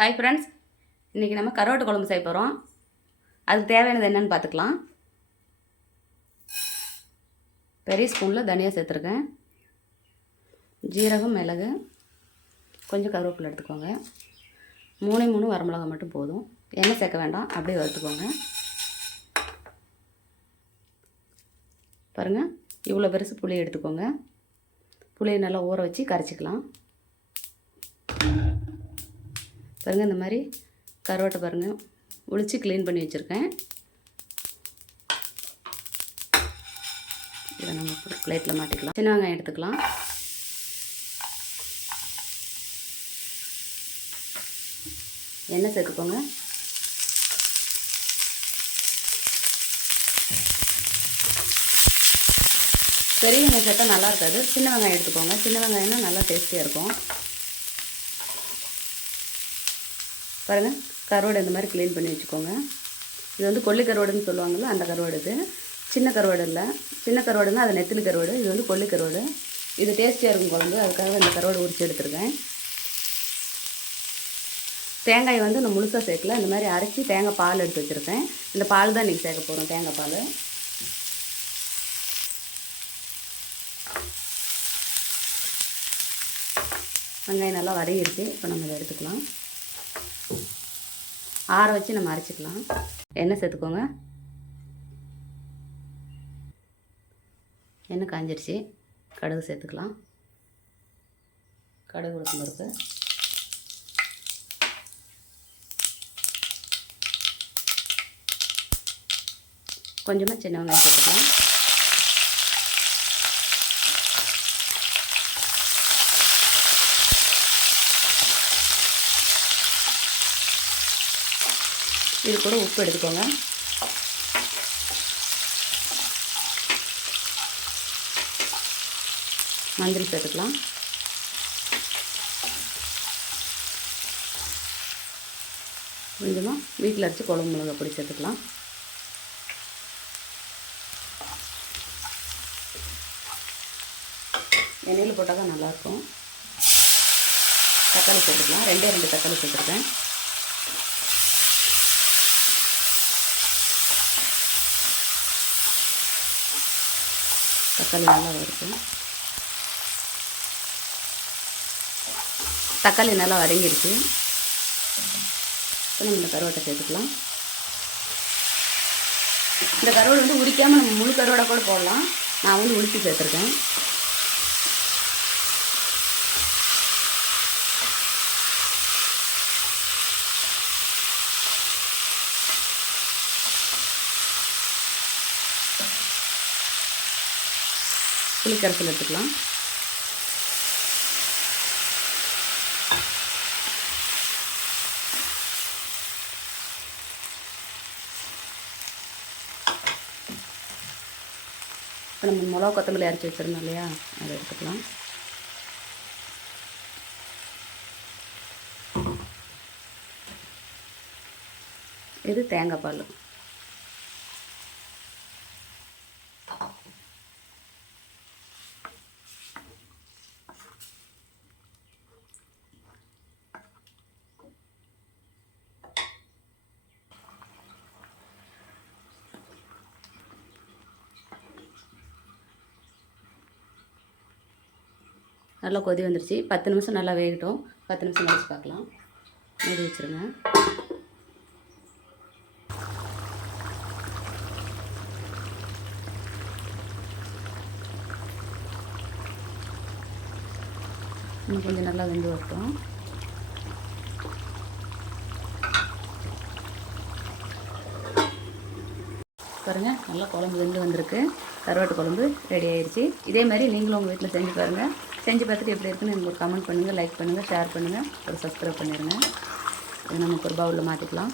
Hi friends, இன்றைக்கி நம்ம கருவாட்டு குழம்பு செய்ய போகிறோம். அதுக்கு தேவையானது என்னென்னு பார்த்துக்கலாம். பெரிய ஸ்பூனில் தனியாக சேர்த்துருக்கேன், ஜீரகம், மிளகு, கொஞ்சம் கருவேப்பிலை எடுத்துக்கோங்க. 3 வரமிளகா மட்டும் போதும். எண்ணெய் சேர்க்க வேண்டாம், அப்படியே வறுத்துக்கோங்க. பாருங்கள், இவ்வளோ பெருசு புளி எடுத்துக்கோங்க. புளியை நல்லா ஊற வச்சு கரைச்சிக்கலாம். பாருங்கள், இந்த மாதிரி கருவாட்டை பாருங்கள் உளிச்சு க்ளீன் பண்ணி வச்சுருக்கேன். இதை நம்ம பிளேட்டில் மாட்டிக்கலாம். சின்ன வெங்காயம் எடுத்துக்கலாம். எண்ணெய் சேர்த்துக்கோங்க. பெரிய வெங்காயம் சேர்த்தா நல்லா இருக்காது, சின்ன வெங்காயம் எடுத்துக்கோங்க. சின்ன வெங்காயம்னா நல்லா டேஸ்டியாக இருக்கும். பாருங்கள், கருவாடு இந்த மாதிரி க்ளீன் பண்ணி வச்சுக்கோங்க. இது வந்து கொல்லி கருவாடுன்னு சொல்லுவாங்கள்ல, அந்த கருவாடு. இது சின்ன கருவாடு இல்லை, சின்ன கருவாடுன்னா அது நெத்திலி கருவாடு. இது வந்து கொல்லி கருவாடு. இது டேஸ்டியாக இருக்கும் குழம்பு, அதுக்காக இந்த கருவாடு உரிச்சு எடுத்துருக்கேன். தேங்காய் வந்து நான் முழுசாக சேர்க்கல, இந்த மாதிரி அரைச்சி தேங்காய் பால் எடுத்து வச்சுருக்கேன். இந்த பால் தான் இன்றைக்கி சேர்க்க போகிறோம், தேங்காய் பால். வெங்காயம் நல்லா வதங்கிடுச்சு. இப்போ நம்ம இதை எடுத்துக்கலாம். ஆற வச்சு நம்ம அரைச்சிக்கலாம். எண்ணெய் சேர்த்துக்கோங்க. எண்ணெய் காஞ்சிடுச்சு. கடுகு சேர்த்துக்கலாம். கடுகு, உளுத்தம் பருப்பு, கொஞ்சமாக சின்ன வெங்காயம் சேர்த்துக்கலாம். இது கூட உப்பு எடுத்துக்கோங்க. மஞ்சள் சேர்த்துக்கலாம். கொஞ்சமாக வீட்டில் அரைச்சி குழம்பு மிளகாய் பொடி சேர்த்துக்கலாம். எண்ணெயில் போட்டால் தான் நல்லாயிருக்கும். தக்காளி சேர்த்துக்கலாம். 2 தக்காளி சேர்த்துருக்கேன். தக்காளி நல்லா வறுக்கும். தக்காளி நல்லா வதங்கிடுச்சு. இப்போ நம்ம இந்த கருவாட்டை சேர்த்துக்கலாம். இந்த கருவாடு வந்து உரிக்காமல் நம்ம முழு கருவாடை கூட போடலாம். நான் வந்து உரித்து சேர்த்துருக்கேன். புளிக்கரைசல் எடுத்துக்கலாம். இப்போ நம்ம மிளகா கொத்தமல்லி அரைச்சி வச்சுருந்தோம் இல்லையா, அதை எடுத்துக்கலாம். இது தேங்காய் பால். நல்லா கொதி வந்துருச்சு. 10 நிமிஷம் நல்லா வேகட்டும். 10 நிமிஷம் கழிச்சு பார்க்கலாம். மூடி வச்சுருங்க. இன்னும் கொஞ்சம் நல்லா வெந்து வரட்டும். பாருங்கள், நல்லா குழம்பு வெந்து வந்திருக்கு. கருவாட்டு குழம்பு ரெடி ஆயிடுச்சு. இதே மாதிரி நீங்களும் உங்கள் வீட்டில் செஞ்சு பாருங்கள். செஞ்சு பார்த்துட்டு எப்படி இருக்குன்னு எனக்கு ஒரு கமெண்ட் பண்ணுங்கள், லைக் பண்ணுங்கள், ஷேர் பண்ணுங்கள், ஒரு சப்ஸ்கிரைப் பண்ணிடுங்க. இது நமக்கு ஒரு பவுலில் மாற்றிக்கலாம்.